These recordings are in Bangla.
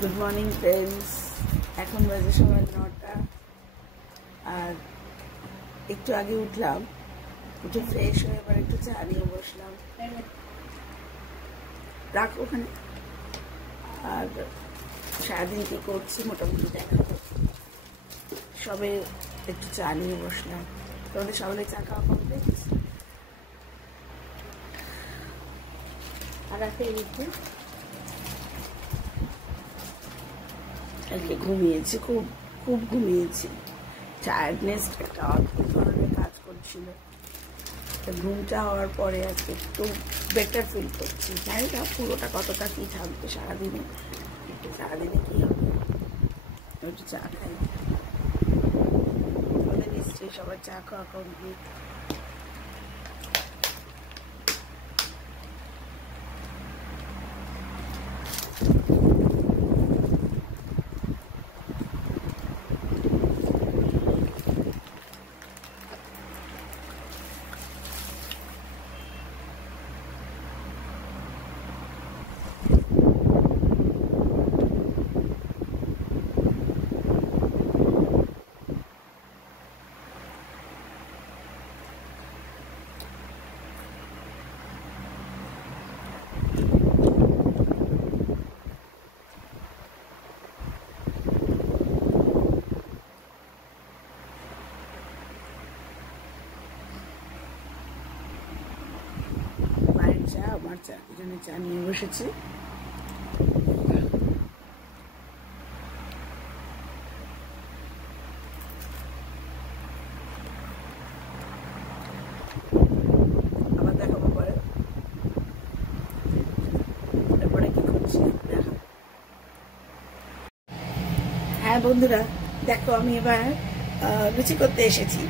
Good morning friends. এখন বাজে সকাল 9টা আর একটু আগে উঠলাম, উঠে ফ্রেশ হয়ে এবার একটু চা নিয়ে বসলাম। রাখো ওখানে। আর সারাদিন কি করছি মোটামুটি দেখাবো। সবে একটু চা নিয়ে বসলাম। তোমাদের সকালে চা খাওয়া কমপ্লিট? আর একটা এদিকে আজকে ঘুমিয়েছি, খুব ঘুমিয়েছি। টায়ার্ডনেস একটা অদ্ভুত ধরনের কাজ করছিল। ঘুমটা হওয়ার পরে আজকে একটু বেটার ফিল করছি। জানি না পুরোটা কতটা কি থাকবে সারাদিনে কি হবে। একটু চা খাই। আমাদের নিশ্চয়ই সবার চা খাওয়া কমপ্লিট। আমার চা দুজনে চা নিয়ে বসেছি। আবার দেখাবো পরে কি করছি। হ্যাঁ বন্ধুরা, দেখো আমি এবার লুচি করতে এসেছি।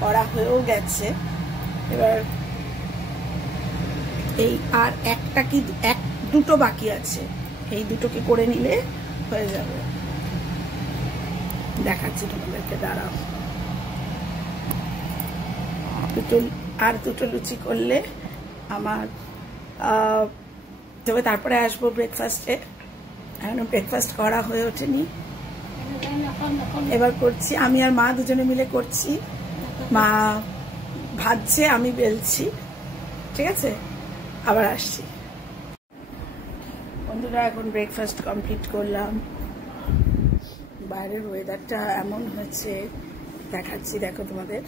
করা হয়েও গেছে। এবার এই আর দুটো বাকি আছে। এই দুটোকে করে নিলে হয়ে যাবে। দেখাচ্ছি তোমাদেরকে, দাঁড়াও। দুটো লুচি করলে আমার তবে তারপরে আসবো ব্রেকফাস্টে। এখনো ব্রেকফাস্ট করা হয়ে ওঠেনি। এবার করছি, আমি আর মা দুজনে মিলে করছি। মা ভাজছে, আমি বেলছি। ঠিক আছে, আবার আসছি। বন্ধুরা, এখন ব্রেকফাস্ট কমপ্লিট করলাম। বাইরের ওয়েদারটা এমন হয়েছে, দেখাচ্ছি। দেখো তোমাদের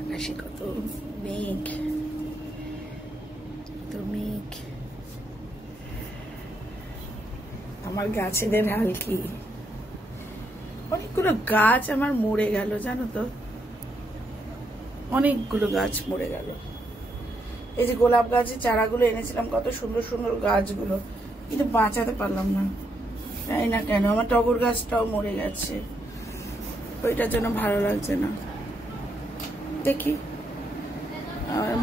আকাশে কত মেঘ, আমার গাছেদের হাল কি। অনেকগুলো গাছ আমার মরে গেল, জানো তো, অনেকগুলো গাছ মরে গেল। এই যে গোলাপ গাছের চারাগুলো এনেছিলাম, কত সুন্দর সুন্দর গাছগুলো, কিন্তু বাঁচাতে পারলাম না। তাই না কেন, আমার টগর গাছটাও মরে গেছে। ওইটার জন্য ভালো লাগছে না। দেখি,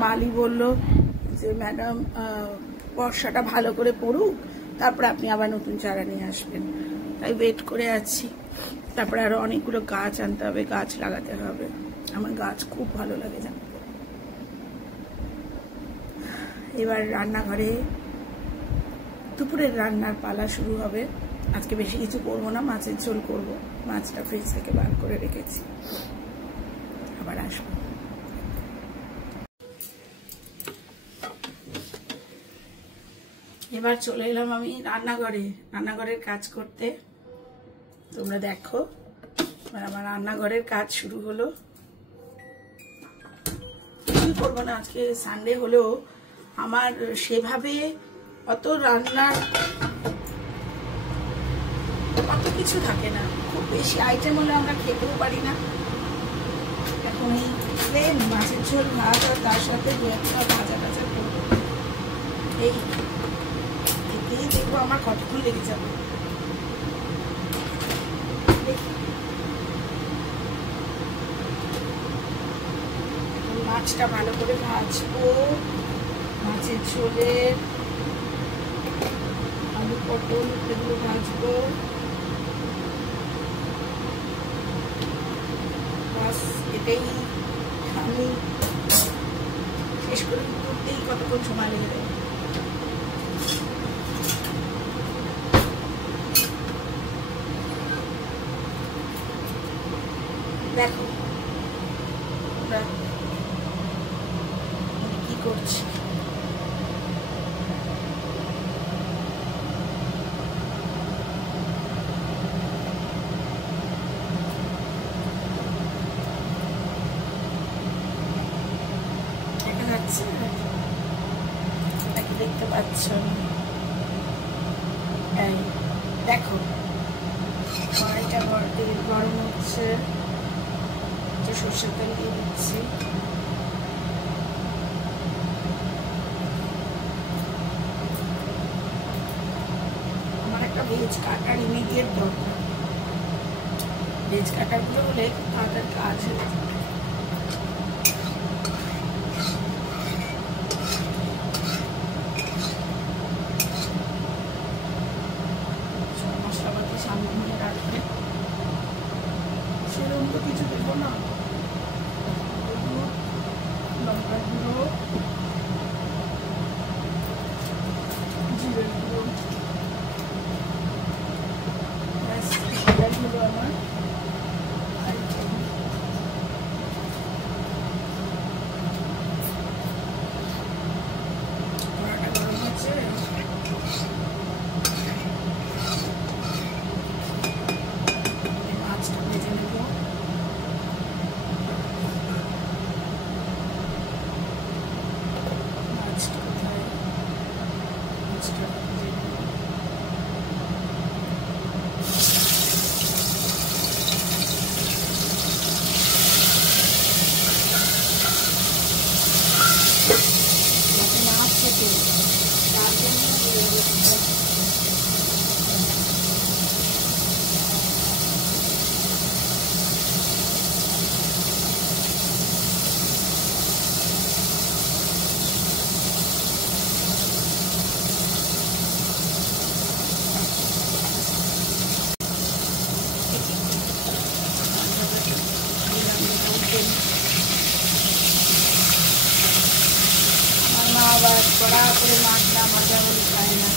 মালি বলল যে ম্যাডাম বর্ষাটা ভালো করে পড়ুক, তারপরে আপনি আবার নতুন চারা নিয়ে আসবেন। তাই ওয়েট করে আছি। তারপরে আরো অনেকগুলো গাছ আনতে হবে, গাছ লাগাতে হবে। আমার গাছ খুব ভালো লাগে, জানো। এবার রান্নাঘরে দুপুরের রান্নার পালা শুরু হবে। আজকে বেশি কিছু করবো না, মাছের ঝোল করব। মাছটা ফ্রিজ থেকে বার করে রেখেছি, আবার আসবো। এবার চলে এলাম আমি রান্নাঘরের কাজ করতে। তোমরা দেখো, আমার রান্নাঘরের কাজ শুরু হলো। কিছুই করবো না, আজকে সানডে হলেও আমার সেভাবে অত রান্নার অত কিছু থাকে না। খুব বেশি আইটেম হলে আমরা খেতেও পারি না। এখন এই মাছের ঝোল, ভাত আর তার সাথে দু একটা ভাজা করবো। এই এতেই দেখবো আমার কতক্ষণ লেগে যাবে। মাছটা ভালো করে ভাজবো। মাছের ঝোলের আলু পটল এগুলো ভাজবো। বাস, এটাই। আমি শেষ করে করতেই কতক্ষণ সময় লেগে যায়। দেখো কি করছি। দেখা যাচ্ছে নাকি দেখতে পাচ্ছ? এই দেখো কড়াইটা গরম হচ্ছে, সর্ষের তেল দিয়ে দিচ্ছি। আমার একটা ভেজ কাটার ইমিডিয়েট দরকার। ভেজ কাটার গুলো হলে তাড়াতাড়ি কাজ হয়ে যায়। মশলাপাতি সামনে নিয়ে রাখবে, সেরকম তো কিছু দেবো না। লঙ্কা গুঁড়ো, জিরে গুঁড়ো, গুলো আমার গরম হচ্ছে। মাছটা ভেজে নেব। মাছটা কোথায়? মাছটা ভেজে নেব। মাছ থেকে তার জন্য আমার মা আবার কড়া করে মাছ না ভাজা বলে খায় না।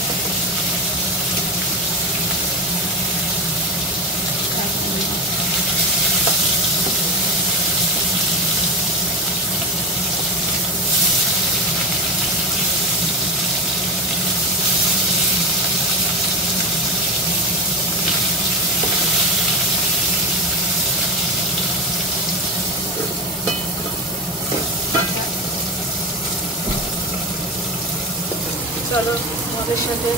চলো তোমাদের সাথে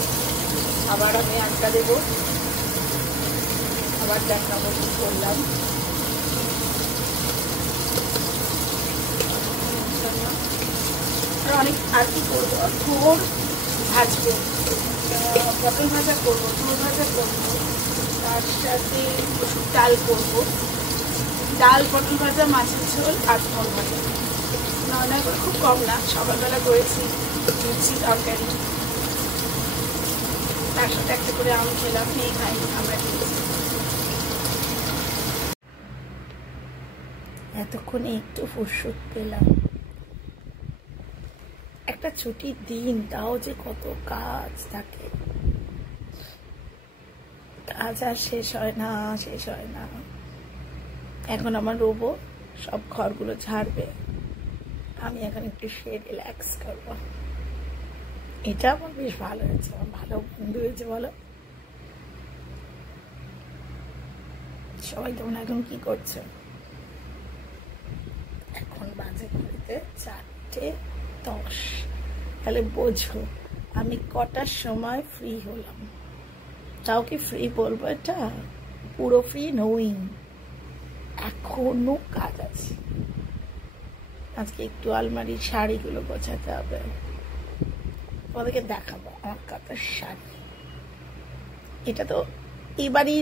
আবার আমি আড্ডা দেবো, আবার দেখাবো কি করলাম। অনেক আর কি করবো, থোড় ভাজবো, পটল ভাজা করবো, থোড় ভাজা করবো, তার সাথে ডাল করবো, ডাল পটল ভাজা, মাছের ঝোল আর থোড় ভাজা। রান্না করে খুব কম না, সকালবেলা করেছি লুচি তরকারি, তার সাথে একটা করে আম খেলাম, মেয়ে খাই, আমরা খেয়েছি। এতক্ষণে একটু ফুরসত পেলাম। একটা ছুটির দিন, তাও যে কত কাজ থাকে, কাজ আর শেষ হয় না, শেষ হয় না। এখন আমার রোবো সব ঘরগুলো ঝাড়বে, আমি এখন একটু শুয়ে রিল্যাক্স করবো। এটা আমার বেশ ভালো হয়েছে, আমার ভালো বন্ধু হয়েছে বলো। সবাই তোমরা এখন কি করছো? এখন বাজে ঘড়িতে 4:10। তাহলে বোঝো আমি কটার সময় ফ্রি হলাম। তাও কি ফ্রি বলবো? এটা পুরো ফ্রি নই, এখনো কাজ আছে। আজকে একটু আলমারির শাড়িগুলো গোছাতে হবে, তোমাদেরকে দেখাবো আমার কাতার শাড়ি। এটা তো এবারই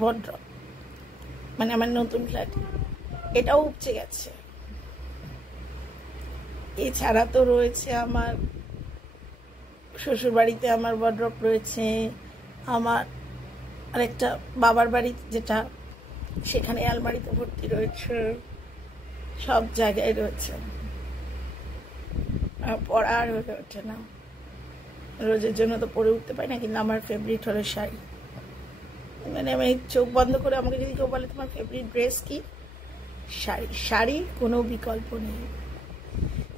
ভদ্র, মানে আমার নতুন ফ্ল্যাট, এটাও উপচে গেছে। এছাড়া তো রয়েছে আমার শ্বশুর বাড়িতে আমার ওয়ার্ড্রপ রয়েছে, আমার আরেকটা বাবার বাড়ি যেটা, সেখানে আলমারিতে ভর্তি রয়েছে, সব জায়গায় রয়েছে। পরা আর হয়ে ওঠে না, রোজের জন্য তো পরে উঠতে পারি না। কিন্তু আমার ফেভারিট হলো শাড়ি। মানে আমি চোখ বন্ধ করে, আমাকে যদি কেউ বলে তোমার ফেভারিট ড্রেস কি, শাড়ি, শাড়ির কোনো বিকল্প নেই,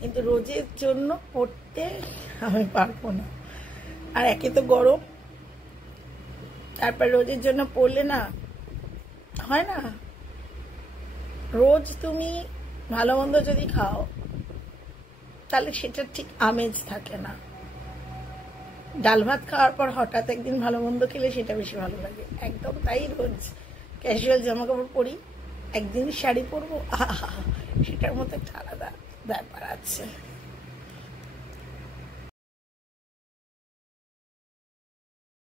কিন্তু রোজের জন্য পরতে আমি পারবো না। আর একে তো গরম, তারপর রোজের জন্য পরলে না হয় না। রোজ তুমি ভালো মন্দ যদি খাও তাহলে সেটা ঠিক আমেজ থাকে না। ডাল ভাত খাওয়ার পর হঠাৎ একদিন ভালো মন্দ খেলে সেটা বেশি ভালো লাগে। একদম তাই, রোজ ক্যাজুয়াল জামা কাপড় পরি, একদিন শাড়ি পরবো, সেটার মতো একটা আলাদা ব্যাপার আছে।